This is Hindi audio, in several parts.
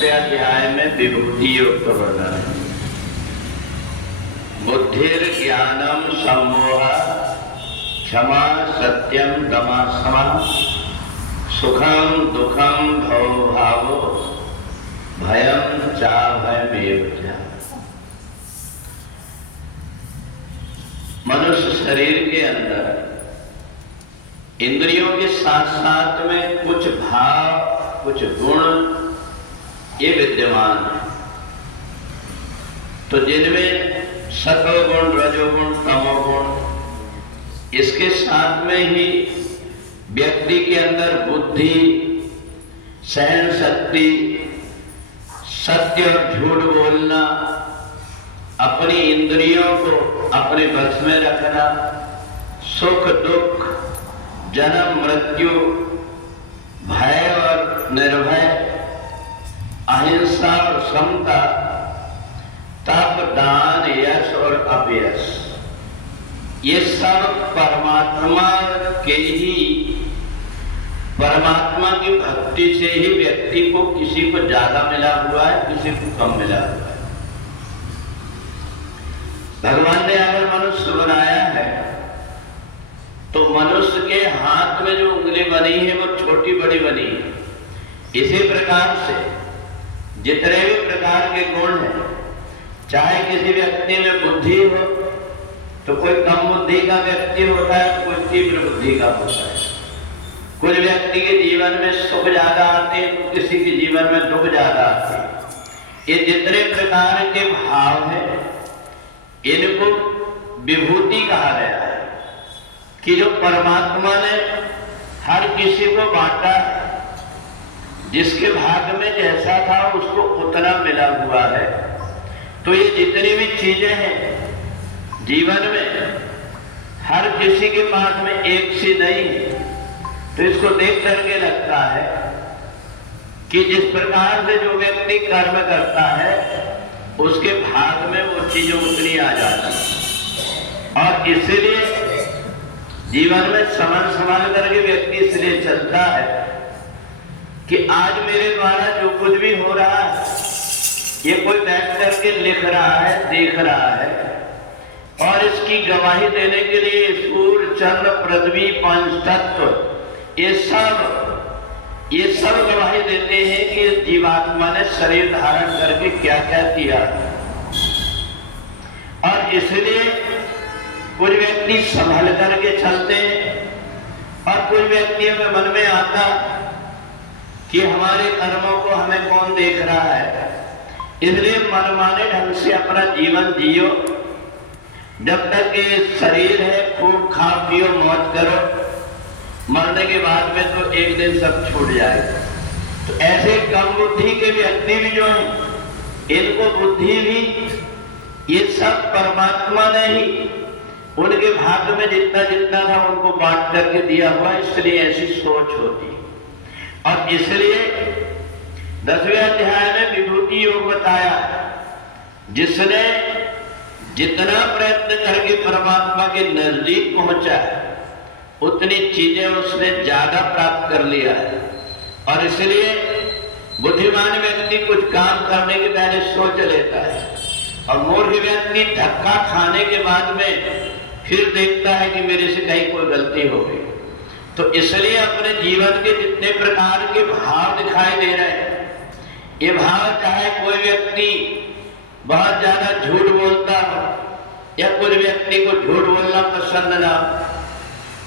10वें अध्याय में विभूति योग का वर्णन है। बुद्धिर ज्ञानम सम्मोह क्षमा सत्यम दमा समा सुखम दुखम भव भावो भयम चा भयमेव च। मनुष्य शरीर के अंदर इंद्रियों के साथ साथ में कुछ भाव कुछ गुण ये विद्यमान है। तो जिनमें सत्वगुण रजोगुण तमोगुण, इसके साथ में ही व्यक्ति के अंदर बुद्धि, सहन शक्ति, सत्य और झूठ बोलना, अपनी इंद्रियों को अपने वश में रखना, सुख दुख, जन्म मृत्यु, भय और निर्भय, अहिंसा और समता, तप दान यश और अपयश, ये सब परमात्मा के ही, परमात्मा की भक्ति से ही व्यक्ति को किसी को ज्यादा मिला हुआ है, किसी को कम मिला हुआ है। भगवान ने अगर मनुष्य बनाया है तो मनुष्य के हाथ में जो उंगली बनी है वो छोटी बड़ी बनी है। इसी प्रकार से जितने भी प्रकार के गुण हैं, चाहे किसी व्यक्ति में बुद्धि हो तो कोई कम बुद्धि का व्यक्ति होता है, तो कोई तीव्र बुद्धि का होता है। कुछ व्यक्ति के जीवन में सुख ज्यादा आते हैं तो किसी के जीवन में दुख ज्यादा आते हैं। ये जितने प्रकार के भाव हैं इनको विभूति कहा गया है कि जो परमात्मा ने हर किसी को बांटा, जिसके भाग में जैसा था उसको उतना मिला हुआ है। तो ये जितनी भी चीजें हैं जीवन में, हर किसी के पास में एक सी नहीं है। तो इसको देख करके लगता है कि जिस प्रकार से जो व्यक्ति कर्म करता है उसके भाग में वो चीजें उतनी आ जाती है। और इसलिए जीवन में संभाल करके व्यक्ति इसलिए चलता है कि आज मेरे द्वारा जो कुछ भी हो रहा है ये कोई बैठ करके लिख रहा है, देख रहा है, और इसकी गवाही देने के लिए सूर्य चंद्र पृथ्वी पंच तत्व ये सब गवाही देते हैं कि जीवात्मा ने शरीर धारण करके क्या क्या किया। और इसलिए कुछ व्यक्ति संभल करके चलते हैं और कुछ व्यक्तियों के मन में आता कि हमारे कर्मों को हमें कौन देख रहा है, इसलिए मनमाने ढंग से अपना जीवन जियो। जब तक ये शरीर है खूब खा पियो मौज करो, मरने के बाद में तो एक दिन सब छूट जाएगा। तो ऐसे कम बुद्धि के व्यक्ति भी जो हैं, इनको बुद्धि भी ये सब परमात्मा ने ही उनके भाग्य में जितना जितना था उनको बांट करके दिया हुआ, इसलिए ऐसी सोच होती। और इसलिए 10वें अध्याय में विभूति योग बताया, जिसने जितना प्रयत्न करके परमात्मा के नजदीक पहुंचा है उतनी चीजें उसने ज्यादा प्राप्त कर लिया है। और इसलिए बुद्धिमान व्यक्ति कुछ काम करने के पहले सोच लेता है, और मूर्ख व्यक्ति धक्का खाने के बाद में फिर देखता है कि मेरे से कहीं कोई गलती हो गई। तो इसलिए अपने जीवन के जितने प्रकार के भाव दिखाई दे रहे हैं, ये भाव चाहे कोई व्यक्ति बहुत ज्यादा झूठ बोलता हो या कुछ व्यक्ति को झूठ बोलना पसंद ना,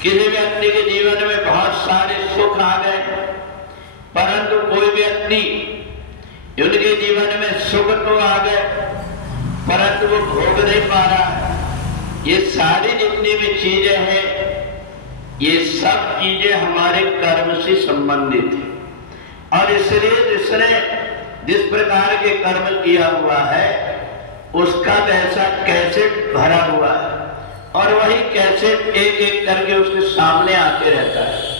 किसी व्यक्ति के जीवन में बहुत सारे सुख आ गए परंतु कोई व्यक्ति उनके जीवन में सुख तो आ गए परंतु वो भोग नहीं पा रहा। ये सारी जितनी भी चीजें हैं ये सब चीजें हमारे कर्म से संबंधित है। और इसलिए जिसने जिस प्रकार के कर्म किया हुआ है उसका पैसा कैसे भरा हुआ है, और वही कैसे एक एक करके उसके सामने आते रहता है।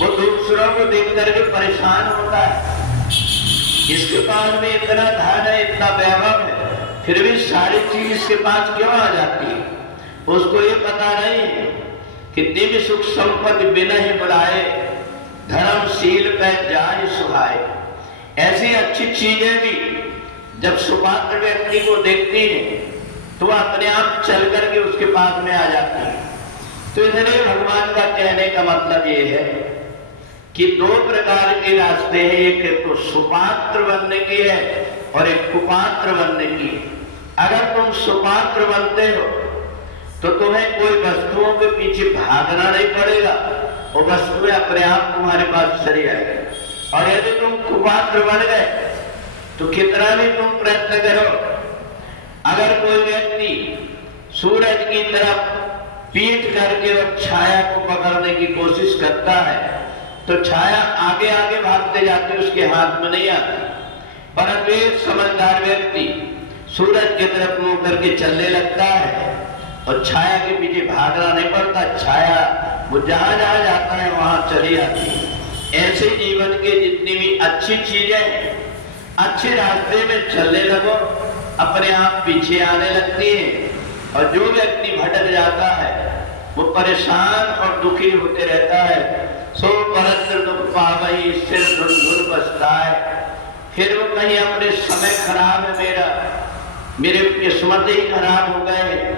वो दूसरों को देख करके परेशान होता है, इसके पास में इतना धन है, इतना वैभव है, फिर भी सारी चीज इसके पास क्यों आ जाती है। उसको ये पता नहीं कि दिव्य सुख संपत्ति बिना ही बुलाए धर्मशील पे जाए सुहाए। ऐसी अच्छी चीजें भी जब सुपात्र व्यक्ति को देखती है तो वह अपने आप चल करके उसके पास में आ जाती है। तो इसलिए भगवान का कहने का मतलब ये है कि दो प्रकार के रास्ते हैं, एक तो सुपात्र बनने की है और एक कुपात्र बनने की है। अगर तुम सुपात्र बनते हो तो तुम्हें कोई वस्तुओं के पीछे भागना नहीं पड़ेगा, वो वस्तुएं अपने आप तुम्हारे पास चली आएगी। और यदि तुम कुपात्र बन गए तो कितना भी तुम प्रयत्न करो, अगर कोई व्यक्ति सूरज की तरफ पीठ करके और छाया को पकड़ने की कोशिश करता है तो छाया आगे आगे भागते जाते उसके हाथ में नहीं आती। परंतु एक समझदार व्यक्ति सूरज की तरफ मुंह करके चलने लगता है और छाया के पीछे भागना नहीं पड़ता, छाया वो जहां जहां जाता है वहां चली आती है। ऐसे जीवन के जितनी भी अच्छी चीजें अच्छे रास्ते में चलने लगो, अपने आप पीछे आने लगती है। और जो व्यक्ति भटक जाता है वो परेशान और दुखी होते रहता है। सो परत्र दुख पावई सिर धुन धुन बसता है। फिर वो कहीं अपने समय खराब है, मेरे किस्मत ही खराब हो गए,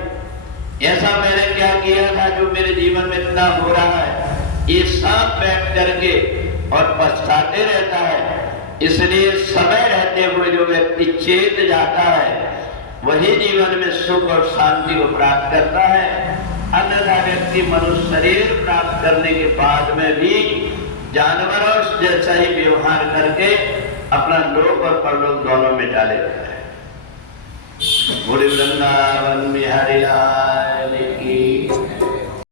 ऐसा मैंने क्या किया था जो मेरे जीवन में इतना हो रहा है, ये सब बैठ करके और पछताते रहता है। इसलिए समय रहते हुए जो व्यक्ति चेत जाता है वही जीवन में सुख और शांति को प्राप्त करता है। अन्यथा व्यक्ति मनुष्य शरीर प्राप्त करने के बाद में भी जानवरों जैसा ही व्यवहार करके अपना लोक और परलोक दोनों में डाले रहता है। बोले वृंदावन बिहारी लाल।